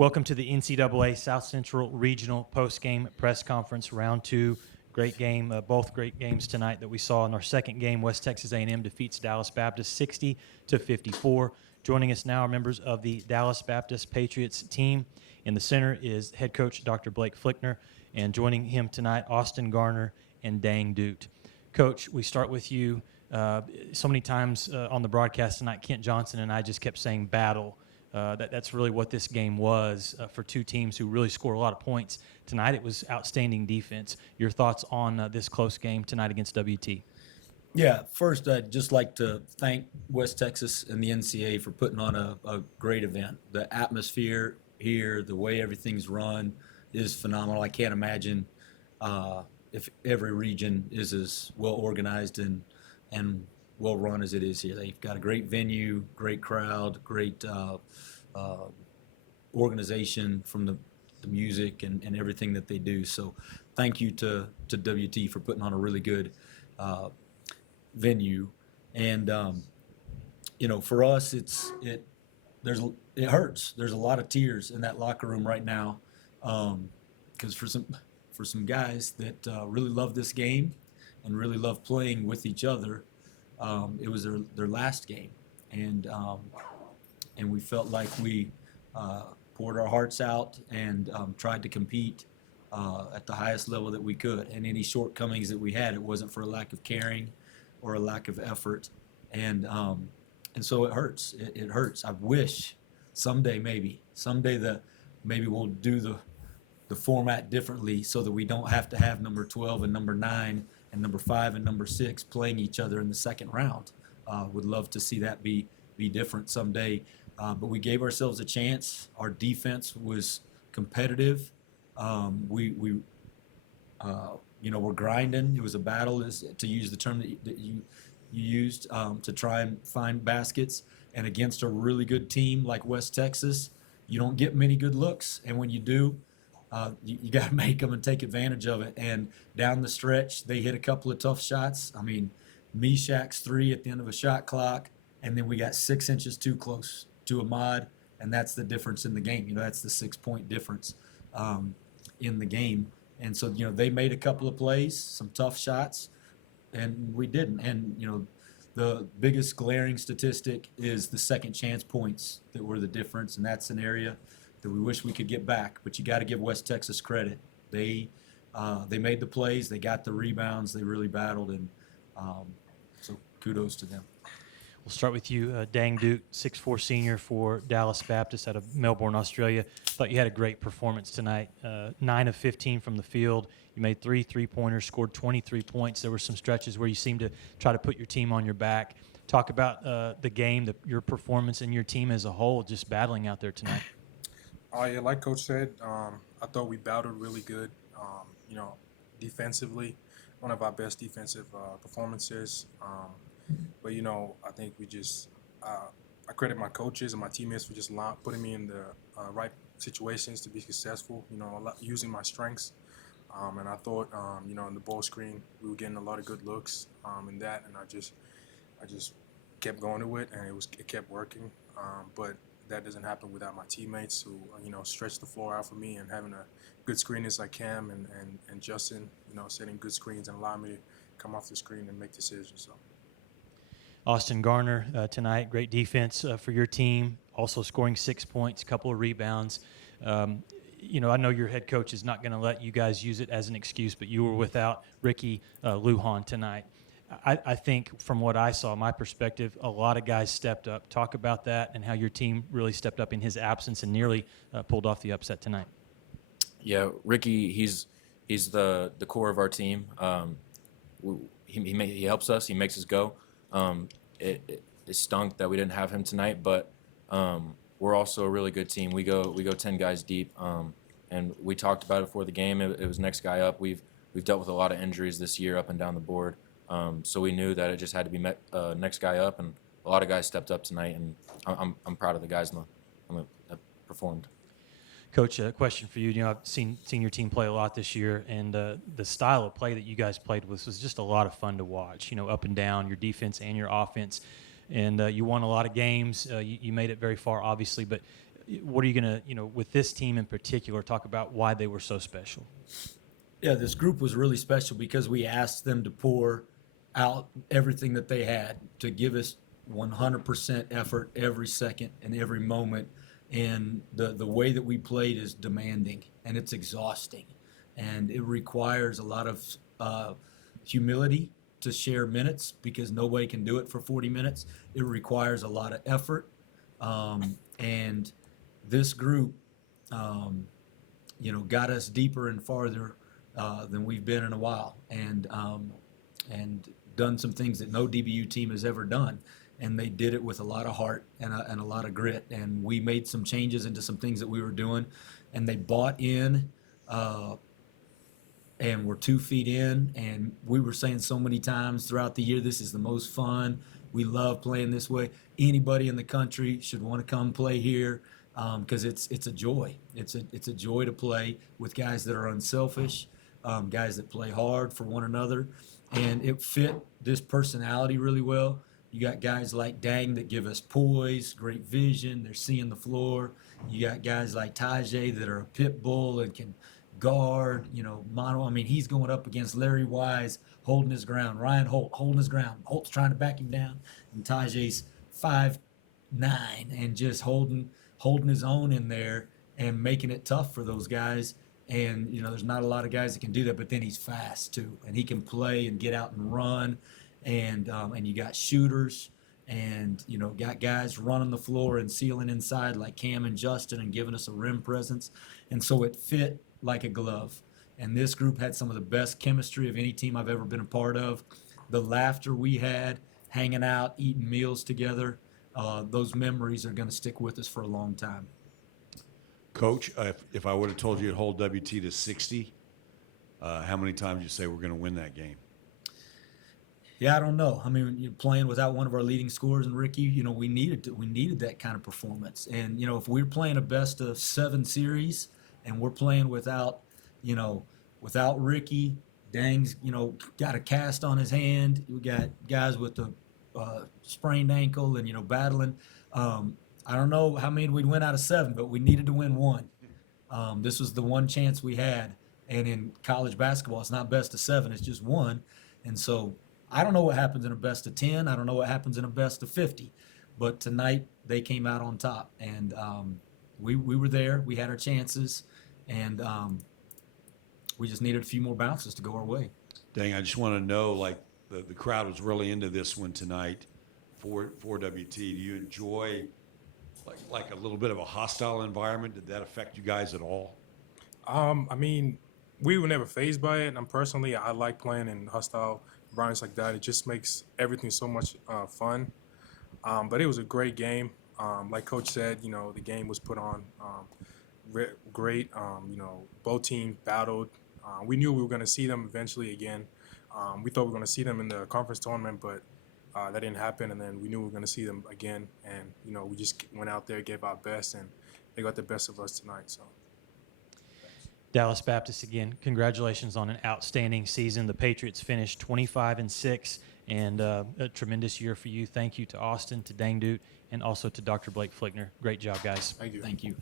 Welcome to the NCAA South Central Regional Postgame Press Conference, Round 2. Great game, both great games tonight that we saw. In our second game, West Texas A&M defeats Dallas Baptist 60-54. Joining us now are members of the Dallas Baptist Patriots team. In the center is head coach Dr. Blake Flickner, and joining him tonight, Austin Garner and Deng. Coach, we start with you. So many times on the broadcast tonight, Kent Johnson and I just kept saying battle. That's really what this game was for two teams who really score a lot of points. Tonight it was outstanding defense. Your thoughts on this close game tonight against WT? Yeah, first I'd just like to thank West Texas and the NCAA for putting on a great event. The atmosphere here, the way everything's run is phenomenal. I can't imagine if every region is as well organized and well run as it is here. They've got a great venue, great crowd, great organization from the music and everything that they do. So thank you to WT for putting on a really good venue. And for us, it hurts. There's a lot of tears in that locker room right now, because for some guys that really love this game and really love playing with each other, it was their last game, and we felt like we poured our hearts out and tried to compete at the highest level that we could. And any shortcomings that we had, it wasn't for a lack of caring or a lack of effort, and so it hurts. It hurts. I wish someday maybe we'll do the format differently so that we don't have to have number 12 and number 9 and number 5 and number 6 playing each other in the second round. Would love to see that be different someday. But we gave ourselves a chance. Our defense was competitive. We're grinding. It was a battle, to use the term that you used, to try and find baskets. And against a really good team like West Texas, you don't get many good looks. And when you do, you got to make them and take advantage of it. And down the stretch, they hit a couple of tough shots. I mean, Meshach's 3 at the end of a shot clock, and then we got 6 inches too close to Ahmad, and that's the difference in the game. That's the 6-point difference in the game. And so, they made a couple of plays, some tough shots, and we didn't. And, the biggest glaring statistic is the second chance points that were the difference, and that's an area that we wish we could get back. But you got to give West Texas credit. They made the plays, they got the rebounds, they really battled, and so kudos to them. We'll start with you, Deng, 6'4" senior for Dallas Baptist out of Melbourne, Australia. Thought you had a great performance tonight. 9 of 15 from the field. You made 3 3-pointers, scored 23 points. There were some stretches where you seemed to try to put your team on your back. Talk about the game, your performance, and your team as a whole, just battling out there tonight. Yeah, like Coach said, I thought we battled really good. Defensively, one of our best defensive performances. But I think we just I credit my coaches and my teammates for just putting me in the right situations to be successful. Using my strengths. And I thought, in the ball screen, we were getting a lot of good looks in that, and I just kept going to it, and it kept working. But that doesn't happen without my teammates who, stretch the floor out for me, and having a good screeners like Cam and Justin, setting good screens and allowing me to come off the screen and make decisions. So. Austin Garner tonight, great defense for your team, also scoring 6 points, a couple of rebounds. I know your head coach is not going to let you guys use it as an excuse, but you were without Ricky Lujan tonight. I think from what I saw, my perspective, a lot of guys stepped up. Talk about that and how your team really stepped up in his absence and nearly pulled off the upset tonight. Yeah, Ricky, he's the core of our team. He helps us. He makes us go. It stunk that we didn't have him tonight, but we're also a really good team. We go 10 guys deep, and we talked about it before the game. It was next guy up. We've dealt with a lot of injuries this year up and down the board. So we knew that it just had to be next guy up, and a lot of guys stepped up tonight, and I'm proud of the guys that performed. Coach, a question for you. I've seen your team play a lot this year, and the style of play that you guys played with was just a lot of fun to watch. Up and down, your defense and your offense, and you won a lot of games. You made it very far, obviously, but what are you going to, with this team in particular, talk about why they were so special? Yeah, this group was really special because we asked them to pour out everything that they had, to give us 100% effort every second and every moment. And the way that we played is demanding and it's exhausting. And it requires a lot of humility to share minutes because nobody can do it for 40 minutes. It requires a lot of effort. And this group, got us deeper and farther than we've been in a while, and done some things that no DBU team has ever done. And they did it with a lot of heart and a lot of grit. And we made some changes into some things that we were doing, and they bought in. And we're 2 feet in, and we were saying so many times throughout the year, this is the most fun. We love playing this way. Anybody in the country should want to come play here because it's a joy. It's a joy to play with guys that are unselfish, guys that play hard for one another, and it fit this personality really well. You got guys like Deng that give us poise, great vision. They're seeing the floor. You got guys like Tajay that are a pit bull and can guard, mono. I mean, he's going up against Larry Wise, holding his ground. Ryan Holt holding his ground. Holt's trying to back him down, and Tajay's 5'9" and just holding his own in there and making it tough for those guys. And there's not a lot of guys that can do that. But then he's fast too, and he can play and get out and run. And you got shooters, and got guys running the floor and sealing inside like Cam and Justin and giving us a rim presence. And so it fit like a glove. And this group had some of the best chemistry of any team I've ever been a part of. The laughter we had, hanging out, eating meals together, those memories are going to stick with us for a long time. Coach, if I would have told you to hold WT to 60, how many times would you say we're going to win that game? Yeah, I don't know. I mean, you're playing without one of our leading scorers, and Ricky, we needed that kind of performance. And if we're playing a best of 7 series, and we're playing without Ricky, Deng's, got a cast on his hand. We got guys with the sprained ankle and battling. I don't know how many we'd win out of 7, but we needed to win 1. This was the one chance we had. And in college basketball, it's not best of 7; it's just 1. And so I don't know what happens in a best of 10. I don't know what happens in a best of 50. But tonight they came out on top, and we were there. We had our chances, and we just needed a few more bounces to go our way. Dang, I just want to know, the crowd was really into this one tonight for WT. Do you enjoy like a little bit of a hostile environment? Did that affect you guys at all? I mean, we were never fazed by it. And personally, I like playing in hostile environments like that. It just makes everything so much fun. But it was a great game. Like Coach said, the game was put on great. Both teams battled. We knew we were going to see them eventually again. We thought we were going to see them in the conference tournament, but that didn't happen. And then we knew we were going to see them again. And, we just went out there, gave our best, and they got the best of us tonight. So. Dallas Baptist, again, congratulations on an outstanding season. The Patriots finished 25-6, and a tremendous year for you. Thank you to Austin, to Dang Dude, and also to Dr. Blake Flickner. Great job, guys. Thank you. Thank you.